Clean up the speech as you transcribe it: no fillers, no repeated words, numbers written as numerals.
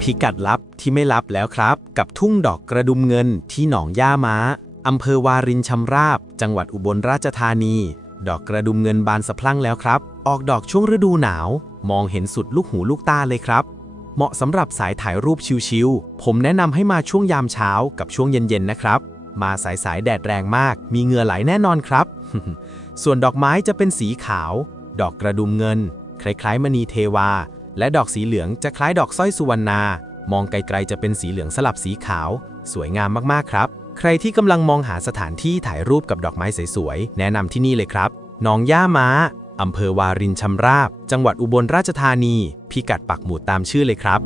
พิกัดลับที่ไม่ลับแล้วครับกับทุ่งดอกกระดุมเงินที่หนองย่าม้าอำเภอวารินชำราบจังหวัดอุบลราชธานีดอกกระดุมเงินบานสะพรั่งแล้วครับออกดอกช่วงฤดูหนาวมองเห็นสุดลูกหูลูกตาเลยครับเหมาะสำหรับสายถ่ายรูปชิลๆผมแนะนำให้มาช่วงยามเช้ากับช่วงเย็นๆนะครับมาสายแดดแรงมากมีเหงื่อไหลแน่นอนครับ ส่วนดอกไม้จะเป็นสีขาวดอกกระดุมเงินคล้ายๆมณีเทวาและดอกสีเหลืองจะคล้ายดอกสร้อยสุวรรณามองไกลๆจะเป็นสีเหลืองสลับสีขาวสวยงามมากๆครับใครที่กำลังมองหาสถานที่ถ่ายรูปกับดอกไม้สวยๆแนะนำที่นี่เลยครับหนองย่าม้าอำเภอวารินชำราบจังหวัดอุบลราชธานีพิกัดปักหมุดตามชื่อเลยครับ